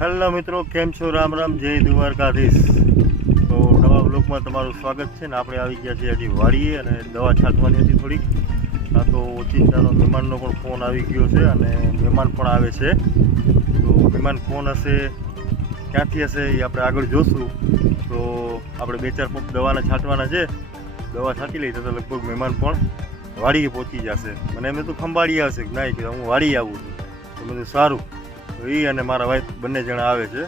Hello મિત્રો, કેમ છો? રામ રામ, જય દ્વારકાધીશ। તો નવા બ્લોગમાં તમારું સ્વાગત છે ને। આપણે આવી ગયા છીએ હજી વાડીએ અને દવા છાંટવાની હતી થોડીક। આ તો ઓચિંતાનો મહેમાનનો પણ ફોન આવી ગયો છે અને મહેમાન પણ આવે છે। તો મહેમાન કોણ હશે, ક્યાંથી હશે એ આપણે આગળ જોશું। તો આપણે 2-4 પંપ દવાના છાંટવાના છે। દવા છાંટી લઈએ તો લગભગ મહેમાન પણ વાડીએ પહોંચી જશે। મને એમ તો ખંભાળી આવશે કે ના, કે હું વાડીએ આવું છું। તો બધું સારું, એ અને મારા વાઈફ બંને જણા આવે છે।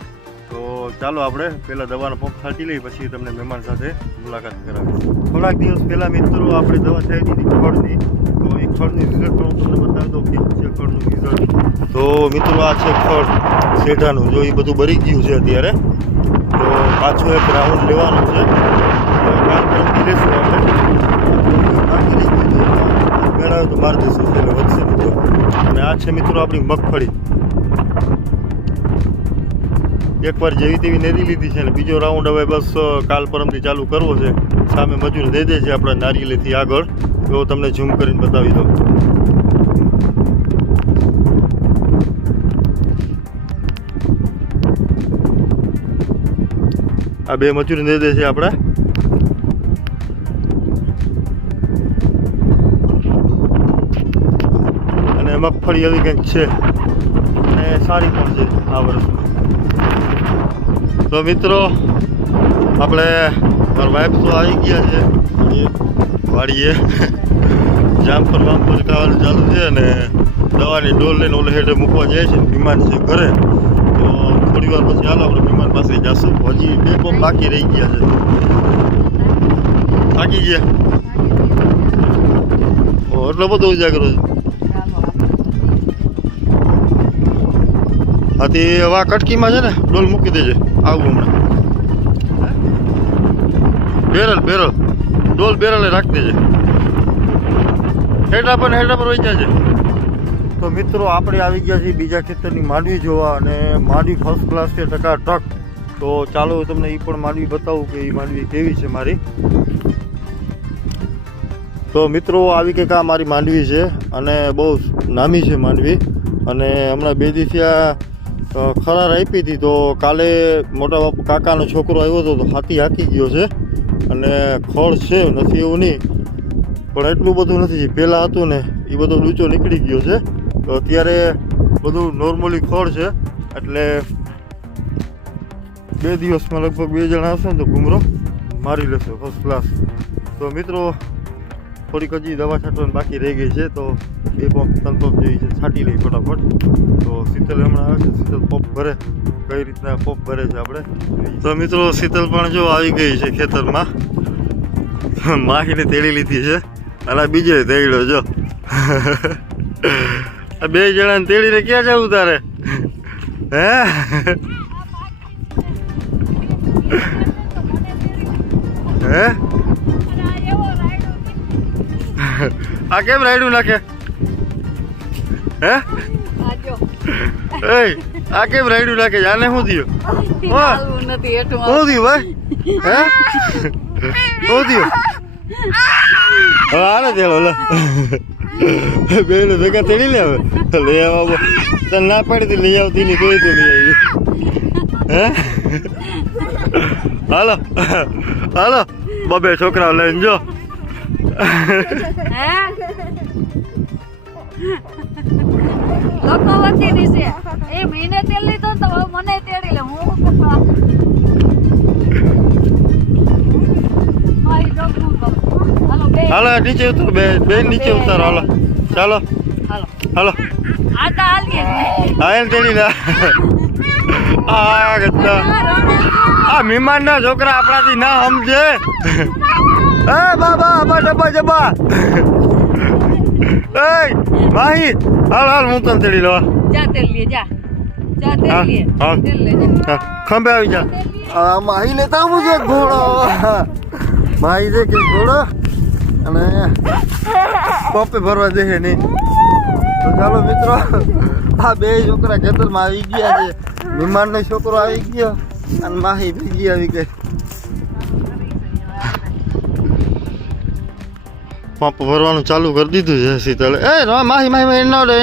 તો ચાલો આપણે પહેલાં દવાનો પંપ છાંટી લઈએ, પછી તમને મહેમાન સાથે મુલાકાત કરાવીશ। થોડાક દિવસ પહેલાં મિત્રો આપણે દવા છાંટી હતી ખડની। તો એ ખડની રિઝલ્ટ પણ હું તમને બતાવી દઉં કેવું છે ખડનું રિઝલ્ટ। તો મિત્રો આ છે ખડ શેઢાનું, જો એ બધું બળી ગયું છે અત્યારે। તો પાછો એક રાઉન્ડ લેવાનો છે, કાલ પરમથી લેશું આપણે। મેળાવે તો મારી દઈશું એટલે વધશે મિત્રો। અને આ છે મિત્રો આપણી મગફળી। એકવાર જેવી તેવી નેરી લીધી છે ને બીજો રાઉન્ડ હવે બસ કાલ પરમથી ચાલુ કરવો છે। સામે મજૂર દઈ દે છે આપણા નારિયેલીથી આગળ, તો તમને ઝૂમ કરીને બતાવી દઉં। આ બે મજૂર દઈ દે છે આપણા। અને મગફળી આવી કંઈક છે અને સારી પણ છે આ વર્ષમાં। તો મિત્રો આપણે મારા વાઈફ તો આવી ગયા છે વાડીએ। જામફળ વામફળ ખાવાનું ચાલુ છે અને દવાની ડોલ લઈને ઓલે હેઠે મૂકવા જાય છે। મહેમાન છે ઘરે, તો થોડી વાર પછી હાલો આપણે મહેમાન પાસે જઈશું। હજી 2 પંપ બાકી રહી ગયા છે। થાકી ગયા? એટલો બધો ઉજાગરો છે? હા, તે હવે આ કટકીમાં છે ને ડોલ મૂકી દેજે, આવું હમણાં। બેરલ ડોલ બેરલે રાખી દેજે, હેઠા પર વહી જાજે। તો મિત્રો આપણે આવી ગયા છીએ બીજા ખેતરની માંડવી જોવા, અને માંડવી ફર્સ્ટ ક્લાસ છે ટકાટક। તો ચાલો તમને એ પણ માંડવી બતાવું કે એ માંડવી કેવી છે મારી। તો મિત્રો આવી કંઈક આ મારી માંડવી છે અને બહુ નામી છે માંડવી। અને હમણાં 2 દિવસથી આ ખરાર આપી હતી, તો કાલે મોટા બાપુ કાકાનો છોકરો આવ્યો હતો તો હાથી હાકી ગયો છે। અને ખડ છે નથી એવું નહીં, પણ એટલું બધું નથી પહેલાં હતું ને એ બધો ડૂચો નીકળી ગયો છે। તો અત્યારે બધું નોર્મલી ખડ છે, એટલે 2 દિવસમાં લગભગ 2 જણા આવશે ને તો ઘૂમરો મારી લેશે ફર્સ્ટ ક્લાસ। તો મિત્રો થોડીક હજી દવા છાંટવાની બાકી રહી ગઈ છે, તો 2 પંપ 3 પંપ જેવી છે, છાંટી લઈ ફટાફટ। તો શીતલ હમણાં આવે છે, શીતલ પંપ ભરે, કઈ રીતના પંપ ભરે છે આપણે। તો મિત્રો શીતલ પણ જો આવી ગઈ છે ખેતરમાં, માખીને તેડી લીધી છે અને બીજો તેડ્યો જો। આ 2 જણાને તેડીને ક્યાં જવું તારે? હે હે આ કેમ રાયડું નાખે? હે આ કેમ રાયડું નાખે? આને શું થયું? શું થયું ભાઈ? હે શું થયું? હવે આને તેડો લે, બે ભેગા તેડી લે। હવે લઈ આવવા તને ના પાડી હતી લઈ આવતી નહીં, કોઈ તો લઈ આવી। હે હાલો હાલો, 2 છોકરાઓ લઈને જો। લોકો વચ્ચે નીચે એ મહિને તેલ લીધો તો મને તેડી લે, હું હાલો નીચે ઉતરો, બે નીચે ઉતારો। હાલો ચાલો હાલો હા એમ તેડી લે। આ મહેમાન ના છોકરા આપણાથી ના સમજે। એ બાબા ડબ્બા જબ્બા, એ માહી હાલ હું તને તેડી લવા। ખંભે આવી જા। માહી લેતા આવું છે ઘોડો, માહી છે કે ઘોડો, અને પંપે ભરવા દે નહીં। તો ચાલો મિત્રો આ 2 છોકરા ખેતરમાં આવી ગયા છે। મહેમાનનો છોકરો આવી ગયો અને માહી ભેગી આવી ગઈ। પંપ ભરવાનું ચાલુ કરી દીધું છે શીતલે। એ માહી એનો ડે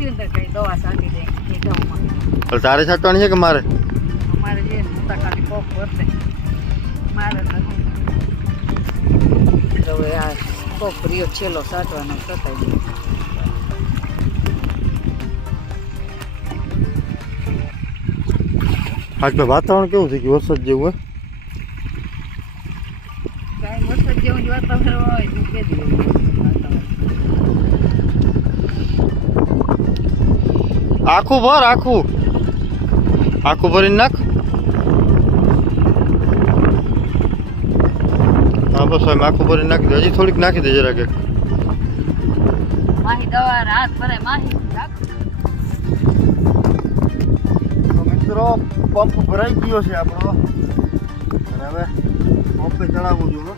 થયું ને તો કઈ દવા છાંટી દે એ ઘઉંમાં. એટલે તારે છાંટવાની છે કે મારે? અમારે જે મોટા ખાલી કોક વર્તે મારે તો હવે આ કોક પ્રિયો છેલ્લો છાંટવાનો થતા આજ તો વાતાવરણ કેવું થઈ ગયું વરસાદ જેવું હે? કાંઈ વરસાદ જેવું જ વાતાવરણ હોય તો કે દીધું વાતાવરણ. આખું ભર આખું ભરીને નાખ. હા બસ હવે આખું ભરીને નાખી દે. હજી થોડીક નાખી દે જરાક. માહી દવા હાથ ભરાય માહી રાખ. તો મિત્રો પંપ ભરાઈ ગયો છે આપણો અને હવે પંપે ચડાવવું જોઈએ.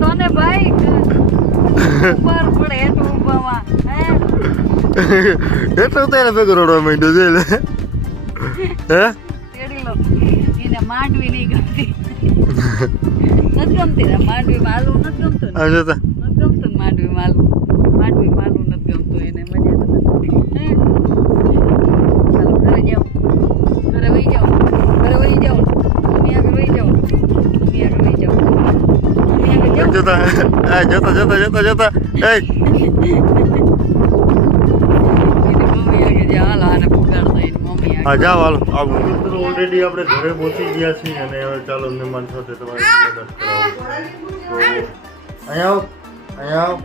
તને ભાઈ ઉપર પડે એટલું ઉભામાં હે એટલું તો એને ભેગો રડવા માંડ્યો છે એટલે હે તેડી લો એને માંડવી નહીં ગમતી નથી ગમતી ને માંડવી માલું નથી ગમતું ને આ જોતા નથી ગમતું ને માંડવી માલું નથી ગમતું એને મજા નથી હે ચાલો ઘરે જાઓ ઘરે વહી જાઓ મમ્મી આગળ વહી જાઓ જોતા જોતા એ હા જાઓ હાલો આવું. મિત્રો ઓલરેડી આપણે ઘરે પહોંચી ગયા છીએ અને હવે ચાલો મહેમાન સાથે તમારી મુલાકાત કરાવો. તો અહીંયા આવો.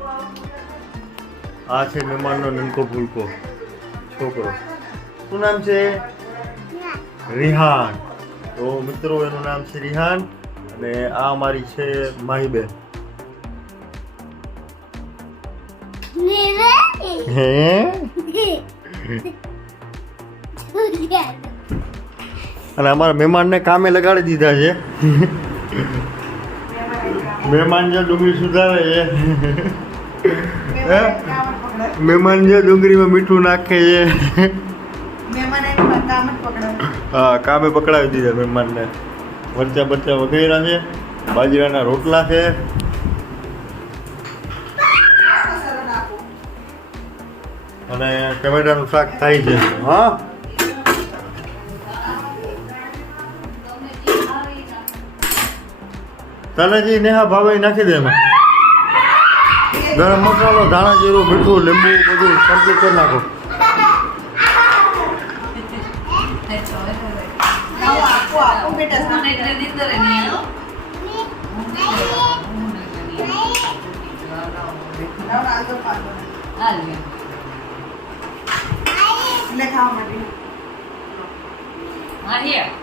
આ છે મહેમાનનો નનકો ભૂલકો છોકરો. શું નામ છે? રિહાન. તો મિત્રો એનું નામ છે રિહાન અને આ અમારી છે માહીબેન. હે અને અમારા મહેમાનને કામે લગાડી દીધા છે. મહેમાન જે ડુંગળી સુધારે છે મહેમાન જે ડુંગળીમાં મીઠું નાખે છે. હા કામે પકડાવી દીધા મહેમાનને. મરચા વગેરે છે, બાજરાના રોટલા છે અને ટમેટાનું શાક થાય છે. હા તને જે નેહા ભાવે નાખી દે એમાં ગરમ મસાલો, ધાણા જીરું, મીઠું, લીંબુ બધું કમ્પ્લીટ કરી નાખો. ખાવા માટે